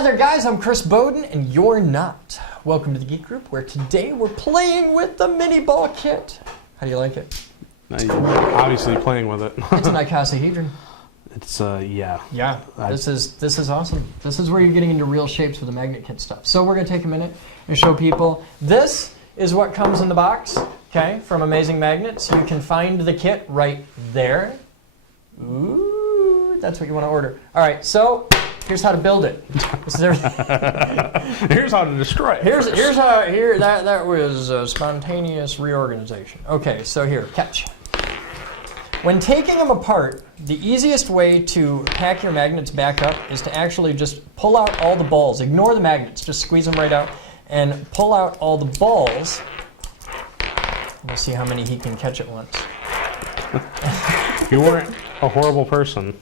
Hi there guys, I'm Chris Bowden and you're not. Welcome to the Geek Group, where today we're playing with the Miniball kit. How do you like it? Obviously playing with it. It's an icosahedron. It's yeah. Yeah, this is awesome. This is where you're getting into real shapes with the magnet kit stuff. So we're gonna take a minute and show people. This is what comes in the box, okay, from Amazing Magnets. You can find the kit right there. Ooh, that's what you want to order. All right, so here's how to build it. This is everything. Here's how to destroy it. Here's how that was a spontaneous reorganization. Okay, so here, catch. When taking them apart, the easiest way to pack your magnets back up is to actually just pull out all the balls. Ignore the magnets, just squeeze them right out and pull out all the balls. We'll see how many he can catch at once. You weren't a horrible person.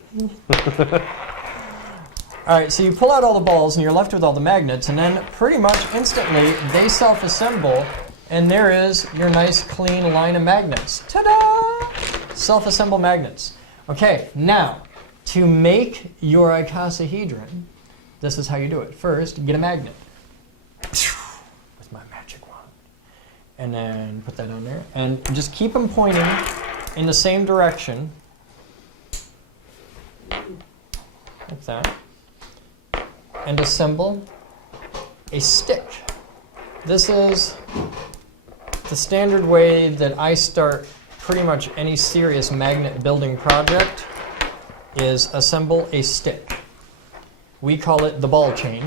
All right, so you pull out all the balls and you're left with all the magnets, and then pretty much instantly they self-assemble, and there is your nice clean line of magnets. Ta-da! Self-assemble magnets. Okay, now to make your icosahedron, this is how you do it. First, get a magnet with my magic wand, and then put that on there, and just keep them pointing in the same direction, like that. And assemble a stick. This is the standard way that I start pretty much any serious magnet building project, is assemble a stick. We call it the ball chain.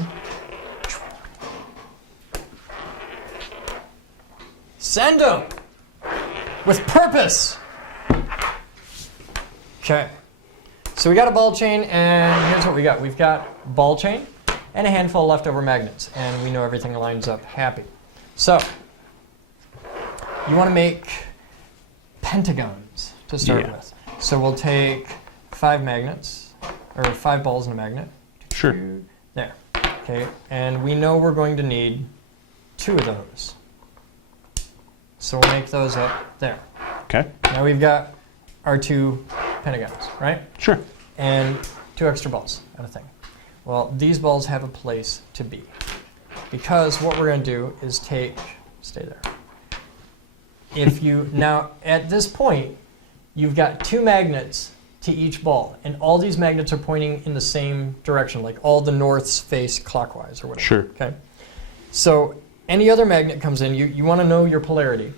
Send them with purpose. Okay. So we got a ball chain, and here's what we got. We've got ball chain and a handful of leftover magnets, and we know everything lines up happy. So you want to make pentagons to start with. So we'll take 5 magnets, or 5 balls in a magnet. Sure. There. Okay, and we know we're going to need 2 of those. So we'll make those up there. Okay. Now we've got our 2 pentagons, right? Sure. And 2 extra balls and a thing. Well, these balls have a place to be, because what we're going to do is take, stay there. If you, now at this point, you've got 2 magnets to each ball, and all these magnets are pointing in the same direction, like all the norths face clockwise or whatever. Sure. Okay. So any other magnet comes in, you want to know your polarity.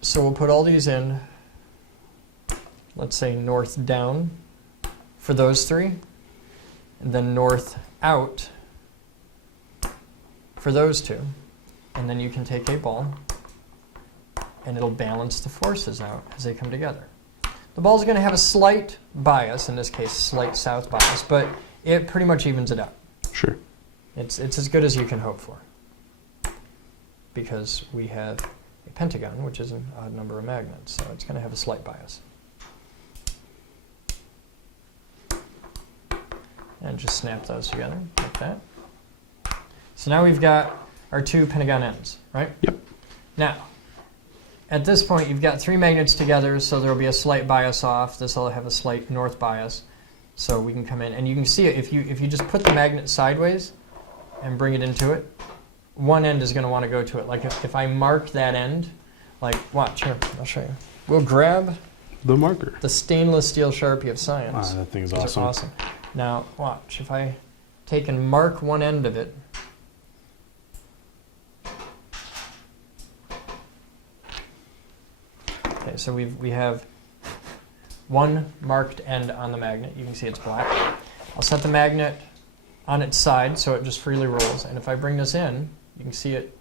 So we'll put all these in, let's say north down for those 3, and then north out for those 2. And then you can take a ball, and it'll balance the forces out as they come together. The ball's going to have a slight bias, in this case slight south bias, but it pretty much evens it out. Sure. It's as good as you can hope for, because we have a pentagon, which is an odd number of magnets, so it's going to have a slight bias. And just snap those together like that. So now we've got our 2 pentagon ends, right? Yep. Now, at this point, you've got 3 magnets together, so there will be a slight bias off. This will have a slight north bias, so we can come in, and you can see it if you just put the magnet sideways and bring it into it. One end is going to want to go to it. Like if I mark that end, like watch here, I'll show you. We'll grab the marker, the stainless steel Sharpie of science. Ah, that thing's These awesome. are awesome. Now watch, if I take and mark one end of it, okay, so we have one marked end on the magnet. You can see it's black. I'll set the magnet on its side so it just freely rolls, and if I bring this in, you can see it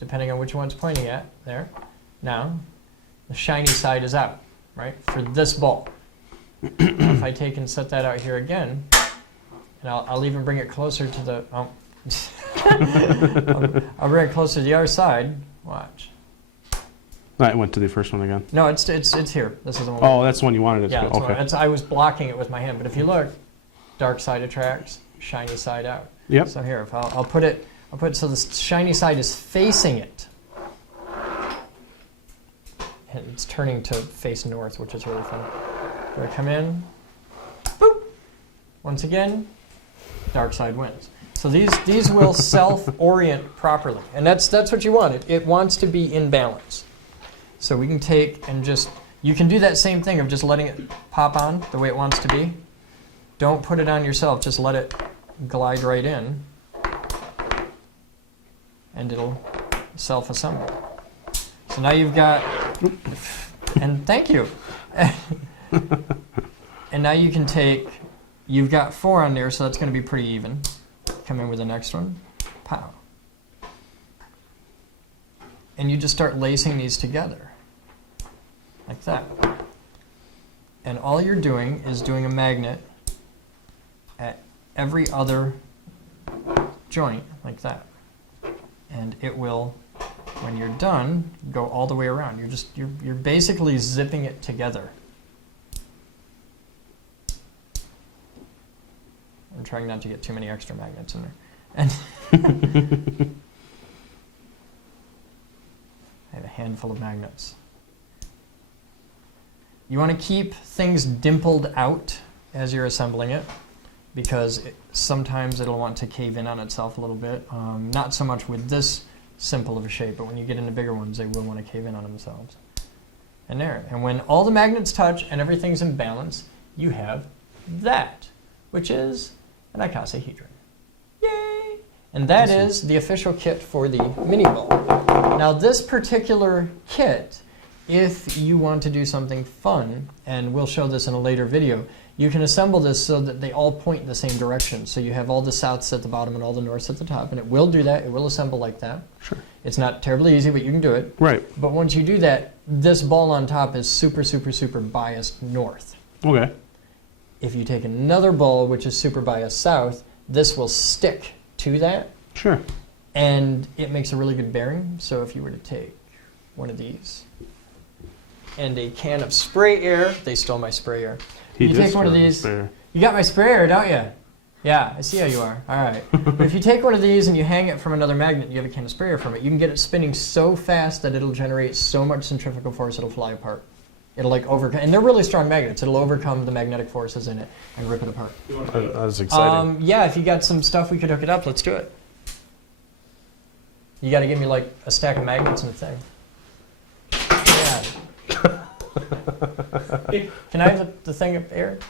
depending on which one it's pointing at. There. Now the shiny side is out, right, for this ball. Now if I take and set that out here again, and I'll even bring it closer to the, I'll bring it closer to the other side. Watch. I went to the first one again. No, it's here. This is the one. Oh, that's the one you wanted it to yeah, go. Okay. I was blocking it with my hand, but if you look, dark side attracts, shiny side out. Yep. So here, if I'll put it so the shiny side is facing it. And it's turning to face north, which is really fun. Do I come in? Boop. once again, dark side wins. So these will self-orient properly, and that's what you want. It wants to be in balance. So we can take and just, you can do that same thing of just letting it pop on the way it wants to be. Don't put it on yourself, just let it glide right in, and it'll self-assemble. So now you've got, and thank you. And now you can take, you've got 4 on there, so that's going to be pretty even. Come in with the next one, pow. And you just start lacing these together, like that. And all you're doing is doing a magnet at every other joint, like that. And it will, when you're done, go all the way around. You're basically zipping it together. I'm trying not to get too many extra magnets in there. And I have a handful of magnets. You want to keep things dimpled out as you're assembling it, because sometimes it'll want to cave in on itself a little bit. Not so much with this simple of a shape, but when you get into bigger ones, they will want to cave in on themselves. And there. And when all the magnets touch and everything's in balance, you have that, which is an icosahedron. Yay! And that is the official kit for the Miniball. Now this particular kit, if you want to do something fun, and we'll show this in a later video, you can assemble this so that they all point in the same direction. So you have all the souths at the bottom and all the norths at the top, and it will do that. It will assemble like that. Sure. It's not terribly easy, but you can do it. Right. But once you do that, this ball on top is super, super, super biased north. Okay. If you take another ball which is super biased south, this will stick to that. Sure. And it makes a really good bearing. So if you were to take one of these and a can of spray air, they stole my spray air. You take one of these. You got my spray air, don't you? Yeah, I see how you are. All right. But if you take one of these and you hang it from another magnet, you have a can of spray air from it, you can get it spinning so fast that it'll generate so much centrifugal force it'll fly apart. It'll like overcome, and they're really strong magnets. It'll overcome the magnetic forces in it and rip it apart. That's exciting. Yeah, if you got some stuff, we could hook it up. Let's do it. You got to give me like a stack of magnets and a thing. Yeah. Can I have the thing up there?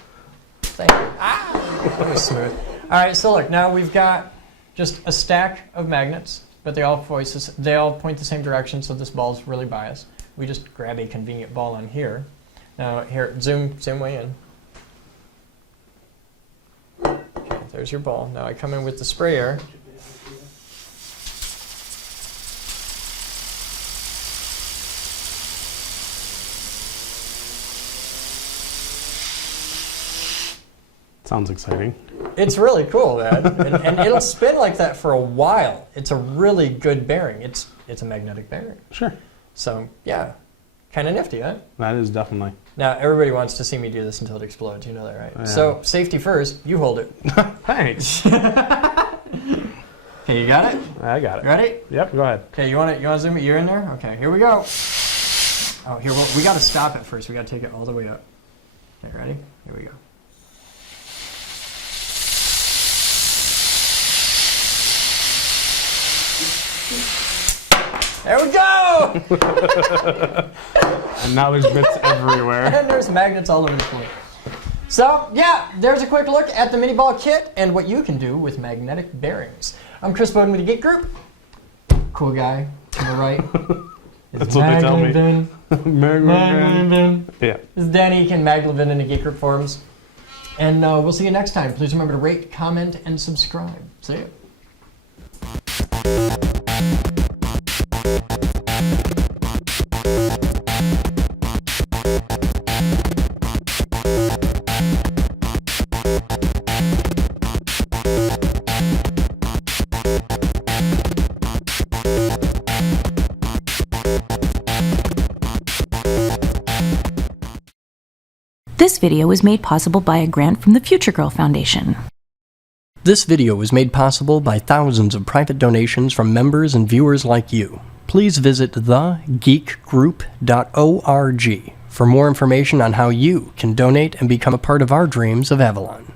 Thank you. Ah, that was smooth. All right, so look, now we've got just a stack of magnets, but they all point the same direction, so this ball's really biased. We just grab a convenient ball on here. Now here, zoom way in. Okay, there's your ball. Now I come in with the sprayer. Sounds exciting. It's really cool, man. and it'll spin like that for a while. It's a really good bearing. It's a magnetic bearing. Sure. So, yeah, kind of nifty, huh? That is definitely. Now, everybody wants to see me do this until it explodes. You know that, right? Yeah. So, safety first. You hold it. Thanks. Okay, you got it? I got it. Ready? Yep, go ahead. Okay, you want to zoom it? You're in there? Okay, here we go. Oh, here, we got to stop it first. We got to take it all the way up. Okay, ready? Here we go. There we go! And now there's bits everywhere. And there's magnets all over the place. So, yeah, there's a quick look at the Miniball kit and what you can do with magnetic bearings. I'm Chris Bowden with the Geek Group. Cool guy to the right. That's what they tell me. Maglevin. Yeah. This is Danny Eakin, Maglevin in the Geek Group forums. And we'll see you next time. Please remember to rate, comment, and subscribe. See ya. This video was made possible by a grant from the Future Girl Foundation. This video was made possible by thousands of private donations from members and viewers like you. Please visit thegeekgroup.org for more information on how you can donate and become a part of our dreams of Avalon.